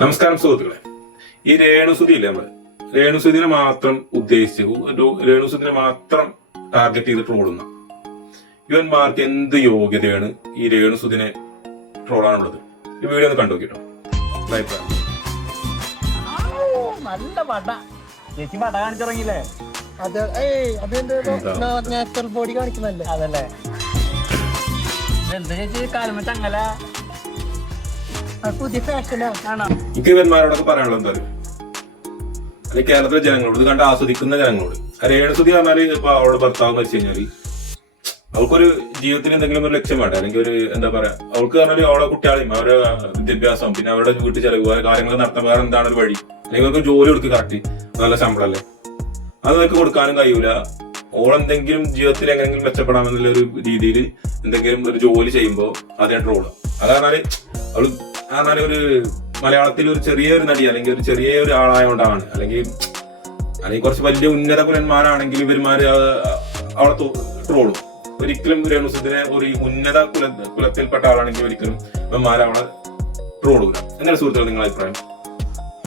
നമസ്കാരം സുഹൃത്തുക്കളെ. ഈ രേണുസുതിയില്ലേ, നമ്മള് രേണുസുതിനെ മാത്രം ഉദ്ദേശിച്ച് രേണുസുതിനെ മാത്രം ടാർഗറ്റ് ചെയ്ത് ട്രോളുന്ന ഇവന്മാർക്ക് എന്ത് യോഗ്യതയാണ് ഈ രേണുസുതിനെ ട്രോളാനുള്ളത്? ഈ വീഡിയോ ഒന്ന് കണ്ടു നോക്കിട്ടോ. നല്ല പട ചേച്ചി പട കാണിച്ചിറങ്ങില്ലേ? നാച്ചുറൽ ബോഡി കാണിക്കുന്നല്ലേ അതല്ലേ? എന്താ ചേച്ചി കാലമ ചങ്ങല പുതിയ ഫാഷനാ. എനിക്ക് ഇവന്മാരോടൊക്കെ പറയാനുള്ളത് എന്താ പറയുക, അല്ലെങ്കിൽ കേരളത്തിലെ ജനങ്ങളോട്, ഇത് കണ്ട് ആസ്വദിക്കുന്ന ജനങ്ങളോട്. രേണുസുതി പറഞ്ഞാല് ഇപ്പൊ അവളുടെ ഭർത്താവ് മരിച്ചു കഴിഞ്ഞാല് അവൾക്കൊരു ജീവിതത്തിൽ എന്തെങ്കിലും ഒരു ലക്ഷ്യം വേണ്ട, അല്ലെങ്കിൽ ഒരു എന്താ പറയാ, അവൾക്ക് പറഞ്ഞാല് അവളെ കുട്ടികളെയും അവരുടെ വിദ്യാഭ്യാസം, പിന്നെ അവരുടെ വീട്ടിൽ ചെലവ്, കാര്യങ്ങൾ നടത്താൻ വേറെ എന്താണ് ഒരു വഴി, അല്ലെങ്കിൽ അവർക്ക് ജോലി കൊടുക്കുക കറക്റ്റ്, നല്ല ശമ്പളമല്ലേ, അതൊക്കെ കൊടുക്കാനും കഴിയൂല. ഓളെന്തെങ്കിലും ജീവിതത്തിൽ എങ്ങനെങ്കിലും മെച്ചപ്പെടാമെന്നുള്ള ഒരു രീതിയിൽ എന്തെങ്കിലും ഒരു ജോലി ചെയ്യുമ്പോൾ അതേ ട്രോള്. അത് പറഞ്ഞാല് അവള് പറഞ്ഞാല് ഒരു മലയാളത്തിൽ ഒരു ചെറിയൊരു നടി, അല്ലെങ്കിൽ ഒരു ചെറിയ ഒരു ആളായോണ്ടാണ്, അല്ലെങ്കിൽ കുറച്ച് വലിയ ഉന്നത കുലന്മാരാണെങ്കിൽ ഇവന്മാര് അവളെ ട്രോളും. ഒരിക്കലും രേണുസുതിനെ ഒരു ഉന്നത കുലത്തിൽപ്പെട്ട ആളാണെങ്കിൽ ഒരിക്കലും ഇവന്മാരെ അവളെ ട്രോളൂല. എങ്ങനെ സുഹൃത്തുക്കൾ നിങ്ങളുടെ അഭിപ്രായം?